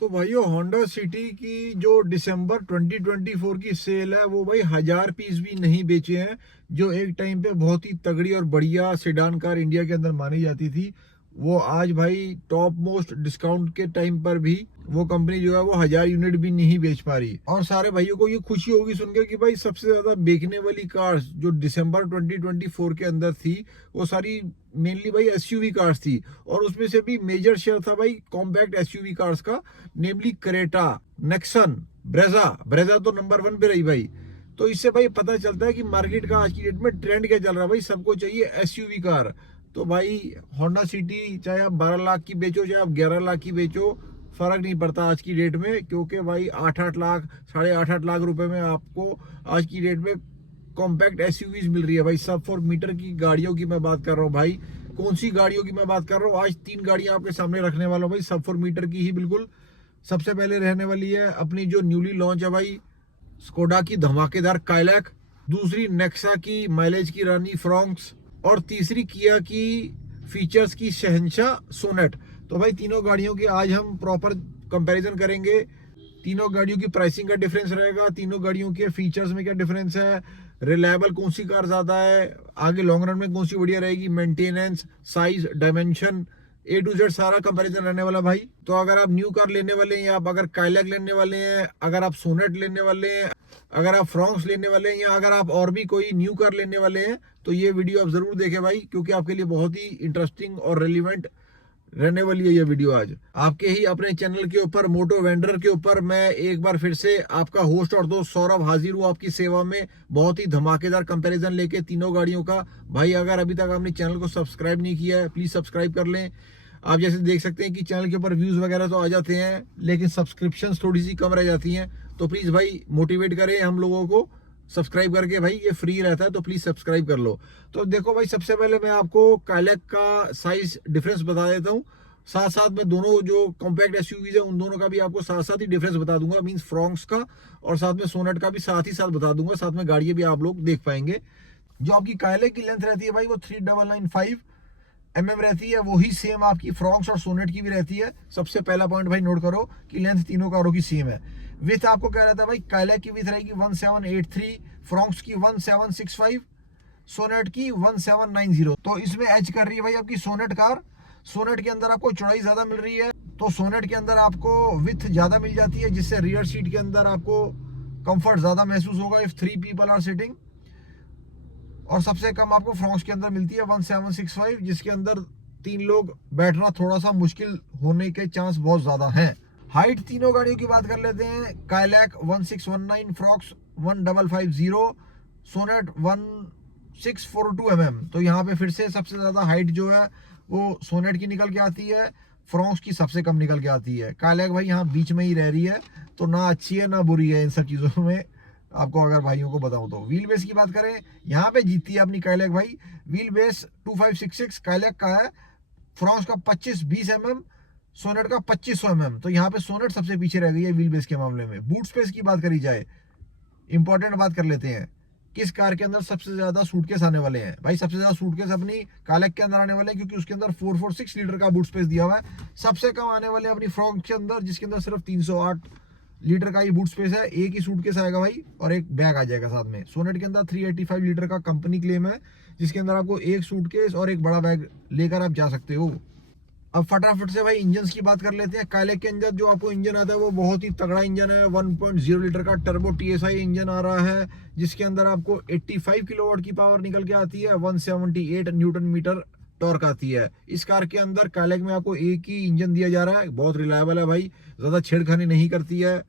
तो भाइयों Honda city की जो दिसंबर 2024 की सेल है वो भाई 1000 पीस भी नहीं बेचे हैं। जो एक टाइम पे बहुत ही तगड़ी और बढ़िया सेडान कार इंडिया के अंदर मानी जाती थी, वो आज भाई टॉप मोस्ट डिस्काउंट के टाइम पर भी वो कंपनी जो है वो 1000 यूनिट भी नहीं बेच पा रही। और सारे भाइयों को ये खुशी होगी सुनकर कि भाई सबसे ज्यादा बेचने वाली कार्स जो दिसंबर 2024 के अंदर थी वो सारी मेनली भाई एसयूवी कार्स थी। और उसमें से भी मेजर शेयर था भाई कॉम्पैक्ट एसयूवी कार्स का, नेमली क्रेटा, नेक्सन, ब्रेजा। ब्रेजा तो नंबर 1 पे रही भाई। तो इससे भाई पता चलता है कि मार्केट का आज की डेट में ट्रेंड क्या चल रहा है। भाई सबको चाहिए एसयूवी कार। तो भाई होंडा सिटी चाहे आप 12 लाख की बेचो चाहे आप 11 लाख की बेचो, फर्क नहीं पड़ता आज की डेट में, क्योंकि भाई 8-8 लाख, 8.5 लाख रुपए में आपको आज की डेट में कॉम्पैक्ट एसयूवीज मिल रही है। भाई सब 4 मीटर की गाड़ियों की मैं बात कर रहा हूँ भाई। कौन सी गाड़ियों की मैं बात कर रहा हूँ, आज 3 गाड़ियां आपके सामने रखने वाला हूँ भाई, सब 4 मीटर की ही बिल्कुल। सबसे पहले रहने वाली है अपनी जो न्यूली लॉन्च है भाई, स्कोडा की धमाकेदार काइलैक। दूसरी नेक्सा की माइलेज की रानी फ्रॉन्क्स। और तीसरी किया की फीचर्स की शहंशाह सोनेट। तो भाई तीनों गाड़ियों की आज हम प्रॉपर कंपैरिजन करेंगे। तीनों गाड़ियों की प्राइसिंग का डिफरेंस रहेगा, तीनों गाड़ियों के फीचर्स में क्या डिफरेंस है, रिलायबल कौन सी कार ज्यादा है, आगे लॉन्ग रन में कौन सी बढ़िया रहेगी, maintenance, size, dimension, A to Z सारा कंपैरिजन रहने वाला भाई। तो अगर आप न्यू कार लेने वाले हैं या आप अगर काइलैक लेने वाले हैं, अगर आप सोनेट लेने वाले हैं, अगर आप फ्रॉन्क्स लेने वाले हैं, या अगर आप और भी कोई न्यू कार लेने वाले हैं, तो ये वीडियो आप जरूर देखें भाई, क्योंकि आपके लिए बहुत ही इंटरेस्टिंग और रेलिवेंट रहने वाली है ये वीडियो। आज आपके ही अपने चैनल के ऊपर मोटो वेंडर के ऊपर मैं एक बार फिर से आपका होस्ट और दोस्त सौरभ हाजिर हूँ आपकी सेवा में, बहुत ही धमाकेदार कंपैरिजन लेके तीनों गाड़ियों का। भाई अगर अभी तक आपने चैनल को सब्सक्राइब नहीं किया है प्लीज सब्सक्राइब कर लें। आप जैसे देख सकते हैं कि चैनल के ऊपर व्यूज वगैरह तो आ जाते हैं लेकिन सब्सक्रिप्शन थोड़ी सी कम रह जाती हैं। तो प्लीज भाई मोटिवेट करें हम लोगों को सब्सक्राइब करके, भाई ये फ्री रहता है तो प्लीज सब्सक्राइब कर लो। तो देखो भाई सबसे पहले मैं आपको काइलैक का साइज डिफरेंस बता देता हूँ, साथ साथ में दोनों जो कॉम्पैक्ट एसयूवीज है उन दोनों का भी आपको साथ साथ ही डिफरेंस बता दूंगा, मींस फ्रॉन्क्स का और साथ में सोनेट का भी साथ ही साथ बता दूंगा, साथ में गाड़ियां भी आप लोग देख पाएंगे। जो आपकी काइलैक की लेंथ रहती है भाई वो 3995 रहती है, वही सेम आपकी फ्रॉन्क्स और सोनेट की भी रहती है। सबसे पहला पॉइंट भाई नोट करो कि लेंथ तीनों कारों की सेम है। विथ आपको क्या रहता है भाई, काइलैक की विथ रहेगी 1783, फ्रॉन्क्स की 1765, सोनेट की 1790। तो इसमें एच कर रही है भाई आपकी सोनेट कार। सोनेट के अंदर आपको चौड़ाई ज्यादा मिल रही है, तो सोनेट के अंदर आपको विथ ज्यादा मिल जाती है, जिससे रियर सीट के अंदर आपको कंफर्ट ज्यादा महसूस होगा इफ 3 पीपल आर सिटिंग। और सबसे कम आपको फ्रॉन्क्स के अंदर मिलती है 1765, जिसके अंदर 3 लोग बैठना थोड़ा सा मुश्किल होने के चांस बहुत ज्यादा हैं। हाइट तीनों गाड़ियों की बात कर लेते हैं, काइलैक 1619, फ्रॉक्स 1550, सोनेट 1642 तो यहाँ पे फिर से सबसे ज्यादा हाइट जो है वो सोनेट की निकल के आती है, फ्रॉन्क्स की सबसे कम निकल के आती है। काइलैक भाई यहाँ बीच में ही रह रही है, तो ना अच्छी है ना बुरी है इन सब चीजों में। आपको अगर भाइयों को बताऊं तो व्हील बेस की बात करें, यहाँ पे जीतती है अपनी काइलैक भाई। व्हील बेस 2566 काइलैक का है, फ्रॉन्क्स का 2520 सोनेट का 2500 तो यहाँ पे सोनेट सबसे पीछे रह गई है व्हील बेस के मामले में। बूट स्पेस की बात करी जाए, इंपॉर्टेंट बात कर लेते हैं, किस कार के अंदर सबसे ज्यादा सूटकेस आने वाले हैं। भाई सबसे ज्यादा सूटकेस अपनी काइलैक के अंदर आने वाले हैं, क्योंकि उसके अंदर 446 लीटर का बूट स्पेस दिया हुआ है। सबसे कम आने वाले अपनी फ्रॉन्क्स के अंदर, जिसके अंदर सिर्फ 308 लीटर का ही बूट स्पेस है। एक ही सूटकेस आएगा भाई और एक बैग आ जाएगा साथ में। सोनेट के अंदर 385 लीटर का कंपनी क्लेम है, जिसके अंदर आपको एक सूटकेस और एक बड़ा बैग लेकर आप जा सकते हो। अब फटाफट से भाई इंजन की बात कर लेते हैं। काइलैक के अंदर जो आपको इंजन आता है वो बहुत ही तगड़ा इंजन है, 1.0 लीटर का टर्बो टीएसआई इंजन आ रहा है, जिसके अंदर आपको 85 किलोवाट की पावर निकल के आती है, 178 न्यूटन मीटर टॉर्क आती है। इस कार के अंदर काइलैक में आपको एक ही इंजन दिया जा रहा है, बहुत रिलायबल है भाई, ज्यादा छेड़खानी नहीं करती है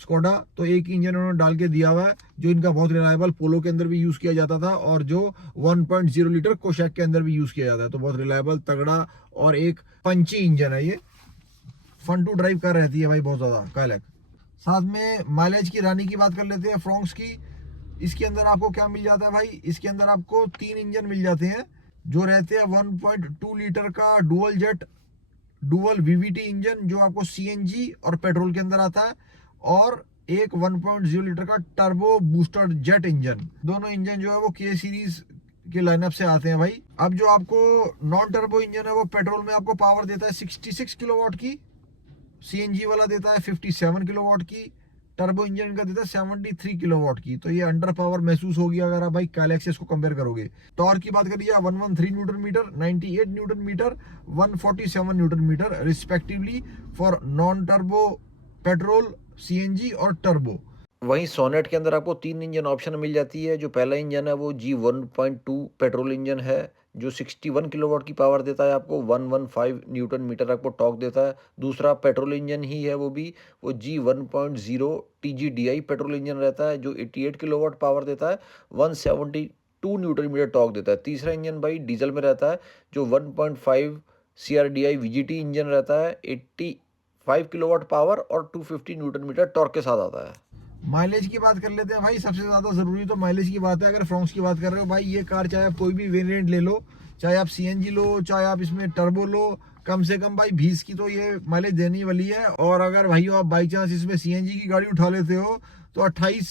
स्कोडा। तो एक इंजन उन्होंने डाल के दिया हुआ है जो इनका बहुत रिलायबल पोलो के अंदर भी यूज किया जाता था, और जो 1.0 लीटर कोशैक के अंदर भी यूज किया जाता है। तो बहुत रिलायबल, तगड़ा और एक पंची इंजन है ये, फन टू ड्राइव कर रहती है भाई बहुत ज्यादा काइलैक। साथ में माइलेज की रानी की बात कर लेते हैं फ्रॉन्क्स की। इसके अंदर आपको क्या मिल जाता है भाई, इसके अंदर आपको 3 इंजन मिल जाते हैं जो रहते हैं 1.2 लीटर का dual jet dual VVT engine, जो आपको सीएनजी और पेट्रोल के अंदर आता है, और एक 1.0 लीटर का टर्बो बूस्टर जेट इंजन। दोनों इंजन जो है वो के सीरीज के लाइनअप से आते हैं भाई। अब जो आपको नॉन टर्बो इंजन है वो पेट्रोल में आपको पावर देता है 66 किलोवाट की, सीएनजी वाला देता है 57 किलोवाट की, टर्बो इंजन का देता है 73 किलोवाट की। तो ये अंडर पावर महसूस होगी अगर आप भाई काइलैक से इसको कंपेयर करोगे। टॉर्क की बात करिए 113 newton metre, 98 newton metre, 147 newton metre respectively for non turbo petrol, CNG और टर्बो। वहीं सोनेट के अंदर आपको 3 इंजन ऑप्शन मिल जाती है। जो पहला इंजन है वो G1.2 पेट्रोल इंजन है, जो 61 किलोवाट की पावर देता है आपको, 115 न्यूटन मीटर आपको टॉर्क देता है। दूसरा पेट्रोल इंजन ही है, वो G1.0 TGDI पेट्रोल इंजन रहता है, जो 88 किलोवाट पावर देता है, 172 न्यूटन मीटर टॉर्क देता है। तीसरा इंजन भाई डीजल में रहता है, जो 1.5 CRDI VGT इंजन रहता है, 85 किलोवाट पावर और 250 न्यूटन मीटर टॉर्क के साथ आता है। माइलेज की बात कर लेते हैं भाई। सबसे ज्यादा जरूरी तो माइलेज की बात है। अगर फ्रॉन्क्स की बात कर रहे हो भाई, ये कार चाहे आप कोई भी वेरिएंट ले लो, चाहे आप सीएनजी लो, चाहे आप इसमें टर्बो लो, कम से कम भाई 20 की तो ये माइलेज देने वाली है। और अगर भाई आप बाई चांस इसमें सीएनजी की गाड़ी उठा लेते हो तो 28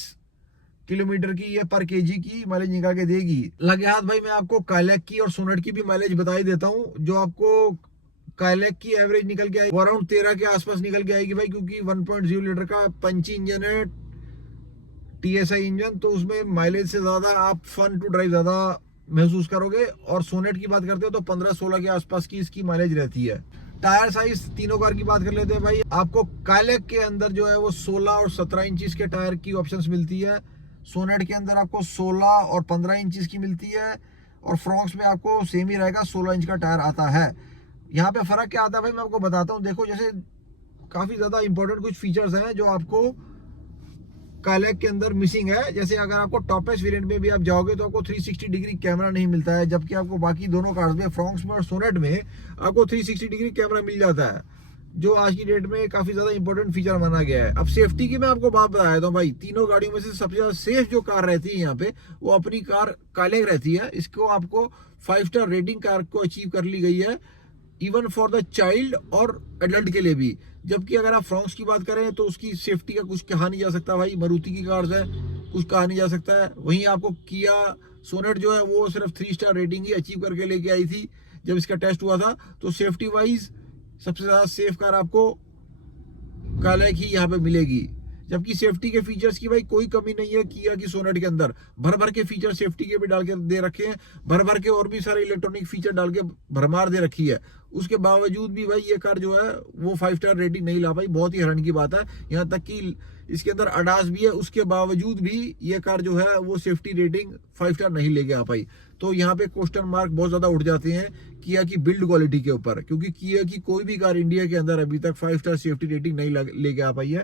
किलोमीटर की ये पर केजी की माइलेज निकाल के देगी। लगे हाथ भाई मैं आपको काइलैक की और सोनेट की भी माइलेज बता ही देता हूँ। जो आपको काइलैक की एवरेज निकल के आएगी अराउंड 13 के आसपास निकल के आएगी भाई, क्योंकि 1.0 लीटर का पंची इंजन है, TSI इंजन, तो उसमें माइलेज से ज्यादा आप फन टू ड्राइव ज्यादा महसूस करोगे। और सोनेट की बात करते हो तो 15-16 के आसपास की इसकी माइलेज रहती है। टायर साइज तीनों कार की बात कर लेते हैं भाई। आपको काइलैक के अंदर जो है वो 16 और 17 इंचेस के टायर की ऑप्शंस मिलती है। सोनेट के अंदर आपको 16 और 15 इंचेस की मिलती है। और फ्रॉन्क्स में आपको सेम ही रहेगा, 16 इंच का टायर आता है। यहाँ पे फर्क क्या आता है भाई मैं आपको बताता हूँ। देखो जैसे काफी ज्यादा इंपॉर्टेंट कुछ फीचर्स हैं जो आपको काइलैक के अंदर मिसिंग है। जैसे अगर आपको टॉपेस्ट वेरिएंट में भी आप जाओगे तो आपको 360 डिग्री कैमरा नहीं मिलता है, जबकि आपको बाकी दोनों कार्स में, फ्रॉन्क्स में और सोनेट में, आपको 360 डिग्री कैमरा मिल जाता है, जो आज की डेट में काफी ज्यादा इंपॉर्टेंट फीचर माना गया है। अब सेफ्टी की मैं आपको बात बताया था भाई। तीनों गाड़ियों में से सबसे ज्यादा सेफ जो कार रहती है यहाँ पे, वो अपनी कार काइलैक रहती है। इसको आपको 5 स्टार रेटिंग कार को अचीव कर ली गई है, इवन फॉर द चाइल्ड और एडल्ट के लिए भी। जबकि अगर आप फ्रॉन्क्स की बात करें तो उसकी सेफ्टी का कुछ कहा नहीं जा सकता भाई, मारुति की कार्स है, कुछ कहा नहीं जा सकता है। वहीं आपको किया सोनेट जो है वो सिर्फ 3 स्टार रेटिंग ही अचीव करके लेके आई थी जब इसका टेस्ट हुआ था। तो सेफ्टी वाइज सबसे ज्यादा सेफ कार आपको काइलैक ही यहाँ पे मिलेगी। जबकि सेफ्टी के फीचर्स की भाई कोई कमी नहीं है किया की सोनेट के अंदर। भर भर के फीचर सेफ्टी के भी डाल के दे रखे हैं, भर भर के और भी सारे इलेक्ट्रॉनिक फीचर डाल के भरमार दे रखी है। उसके बावजूद भी भाई ये कार जो है वो 5 स्टार रेटिंग नहीं ला पाई। बहुत ही हैरान की बात है। यहाँ तक कि इसके अंदर अडास भी है, उसके बावजूद भी ये कार जो है वो सेफ्टी रेटिंग 5 स्टार नहीं लेके आ पाई। तो यहाँ पे क्वेश्चन मार्क बहुत ज्यादा उठ जाते हैं किया की बिल्ड क्वालिटी के ऊपर, क्योंकि किया की कोई भी कार इंडिया के अंदर अभी तक 5 स्टार सेफ्टी रेटिंग नहीं लेके आ पाई है।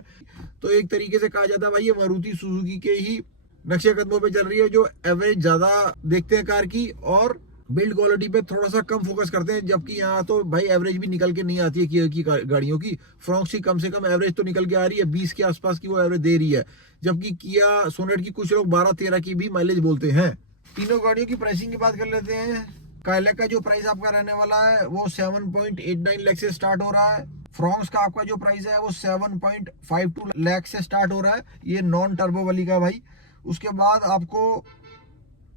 तो एक तरीके से कहा जाता है भाई ये मारुति सुजुकी के ही नक्शे कदमों पे चल रही है, जो एवरेज ज्यादा देखते हैं कार की और बिल्ड क्वालिटी पे थोड़ा सा कम फोकस करते हैं। जबकि यहाँ तो भाई एवरेज भी निकल के नहीं आती है किया की गाड़ियों की। फ्रॉन्क्स की कम से कम एवरेज तो निकल के आ रही है, 20 के आसपास की वो एवरेज दे रही है। जबकि किया सोनेट की कुछ लोग 12-13 की भी माइलेज बोलते हैं। तीनों गाड़ियों की प्राइसिंग की बात कर लेते हैं। काइलैक का जो प्राइस आपका रहने वाला है वो 7.89 लाख से स्टार्ट हो रहा है। फ्रॉन्क्स का आपका जो प्राइस है वो 7.52 लाख से स्टार्ट हो रहा है, ये नॉन टर्बो वाली का भाई। उसके बाद आपको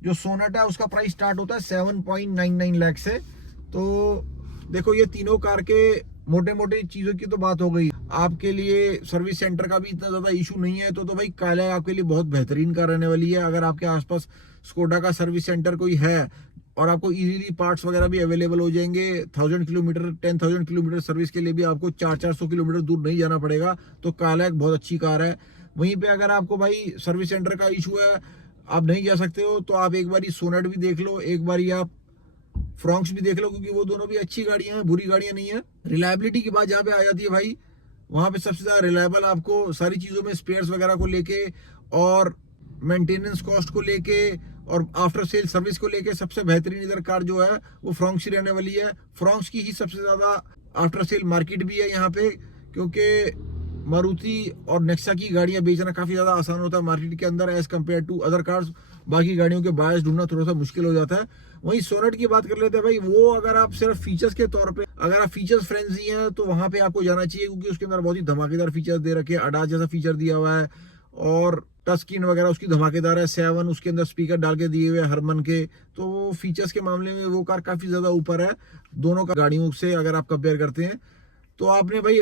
जो सोनेट है उसका प्राइस स्टार्ट होता है 7.99 लाख से। तो देखो ये तीनों कार के मोटे मोटे चीजों की तो बात हो गई। आपके लिए सर्विस सेंटर का भी इतना ज्यादा इशू नहीं है तो भाई काइलैक आपके लिए बहुत बेहतरीन कार रहने वाली है। अगर आपके आसपास स्कोडा का सर्विस सेंटर कोई है और आपको इजीली पार्ट्स वगैरह भी अवेलेबल हो जाएंगे, 1000 किलोमीटर 10,000 किलोमीटर सर्विस के लिए भी आपको 400 किलोमीटर दूर नहीं जाना पड़ेगा। तो काइलैक बहुत अच्छी कार है। वहीं पे अगर आपको भाई सर्विस सेंटर का इशू है, आप नहीं जा सकते हो, तो आप एक बारी सोनेट भी देख लो, एक बारी आप फ्रॉन्क्स भी देख लो, क्योंकि वो दोनों भी अच्छी गाड़ियां हैं, बुरी गाड़ियां नहीं है। रिलायबिलिटी की बात जहाँ पे आ जाती है भाई, वहां पे सबसे ज्यादा रिलायबल आपको सारी चीजों में स्पेयर्स वगैरह को लेके और मेंटेनेंस कॉस्ट को लेके और आफ्टर सेल सर्विस को लेके सबसे बेहतरीन इधर कार जो है वो फ्रॉन्क्स ही रहने वाली है। फ्रॉन्क्स की ही सबसे ज्यादा आफ्टर सेल मार्केट भी है यहाँ पे, क्योंकि मारुति और नेक्सा की गाड़ियां बेचना काफी ज्यादा आसान होता है मार्केट के अंदर as compare to other cars. बाकी गाड़ियों के बायस ढूंढना थोड़ा सा मुश्किल हो जाता है। वहीं सोनेट की बात कर लेते हैं भाई, वो अगर आप सिर्फ फीचर्स के तौर पे, अगर आप फीचर्स फ्रेंजी हैं तो वहां पे आपको जाना चाहिए, क्योंकि उसके अंदर बहुत ही धमाकेदार फीचर्स दे रखे हैं। अडास जैसा फीचर दिया हुआ है और टच स्क्रीन वगैरह उसकी धमाकेदार है। 7 उसके अंदर स्पीकर डाल के दिए हुए हरमन के। तो फीचर्स के मामले में वो कार काफी ज्यादा ऊपर है दोनों गाड़ियों से अगर आप कंपेयर करते हैं। तो आपने भाई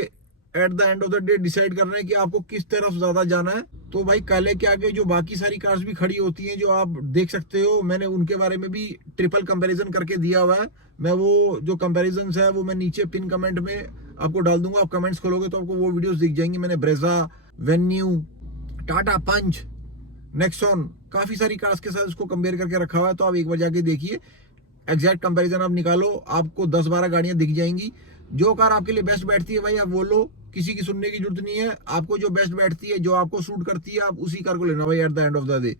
at the end of the day decide करना है कि आपको किस तरफ ज्यादा जाना है। तो भाई काले के आगे जो बाकी सारी कार्स भी खड़ी होती हैं जो आप देख सकते हो, मैंने उनके बारे में भी ट्रिपल कंपैरिजन करके दिया हुआ है। मैं वो जो कंपैरिजन है वो मैं नीचे पिन कमेंट में आपको डाल दूंगा। आप कमेंट्स खोलोगे तो आपको वो वीडियोस दिख जाएंगी। मैंने ब्रेजा, वेन्यू, टाटा पंच, नेक्सॉन, काफी सारी कार्स के साथ इसको कंपेयर करके रखा हुआ है। तो आप एक बार जाके देखिए, एग्जैक्ट कंपैरिजन आप निकालो, आपको 10-12 गाड़ियां दिख जाएंगी। जो कार आपके लिए बेस्ट बैठती है भाई आप वो लो, किसी की सुनने की जरूरत नहीं है। आपको जो बेस्ट बैठती है, जो आपको सूट करती है, आप उसी कार को लेना भाई at the end of the day.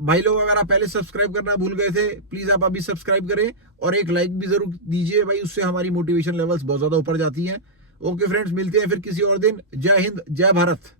भाई लोग अगर आप पहले सब्सक्राइब करना भूल गए थे, प्लीज आप अभी सब्सक्राइब करें और एक लाइक भी जरूर दीजिए भाई, उससे हमारी मोटिवेशन लेवल्स बहुत ज्यादा ऊपर जाती हैं। ओके फ्रेंड्स, मिलते हैं फिर किसी और दिन। जय हिंद, जय भारत।